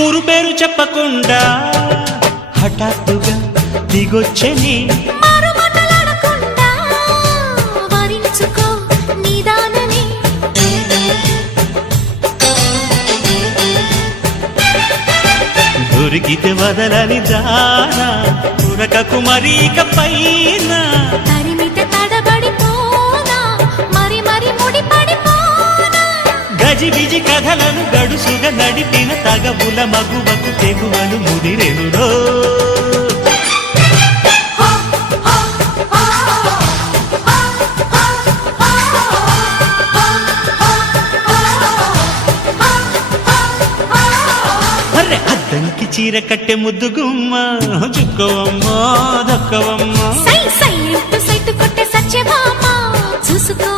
ఊరు పేరు చెప్పకుండా హఠాత్తుగా దిగొచ్చని దొరికితే వదలని దానా ఉరకకు మరీక పైన తరిమితే తడబడిపోనా మరి మరి ముడిపడిపోనా గజిబిజి కథలను గడుసుగా నడిపిన తగవుల మగువకు తెగువలు ముదిరెనురో అద్దంకి చీర కట్టె ముద్దు గుమ్మ చుక్కవమ్మా దక్కవమ్మా సై సై సైట్ కొట్టే సత్యభామ చూసుకో